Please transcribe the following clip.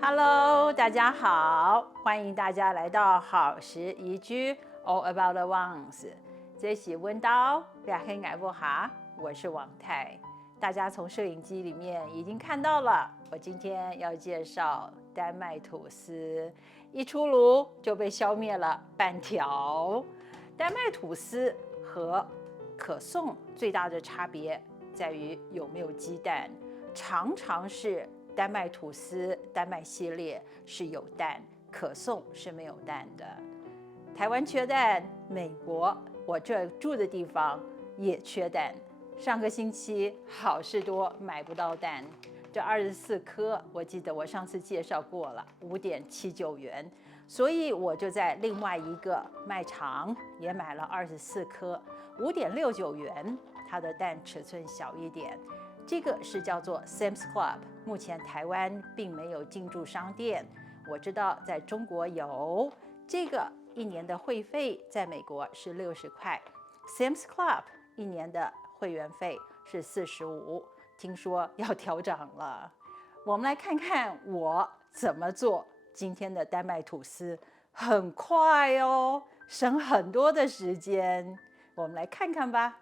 Hello，大家好，欢迎大家来到好时宜居 All About the Ones。这是温刀俩黑矮不哈，我是王太。大家从摄影机里面已经看到了，我今天要介绍丹麦吐司，一出炉就被消灭了半条。丹麦吐司和可颂最大的差别在于有没有鸡蛋，常常是丹麦吐司、丹麦系列是有蛋，可颂是没有蛋的。台湾缺蛋，美国我这住的地方也缺蛋。上个星期好事多买不到蛋，这24颗，我记得我上次介绍过了，5.79元，所以我就在另外一个卖场也买了24颗，5.69元，它的蛋尺寸小一点。这个是叫做 Sam's Club， 目前台湾并没有进驻商店，我知道在中国有。这个一年的会费在美国是60块 ，Sam's Club 一年的会员费是45，听说要调涨了。我们来看看我怎么做今天的丹麦吐司，很快哦，省很多的时间。我们来看看吧。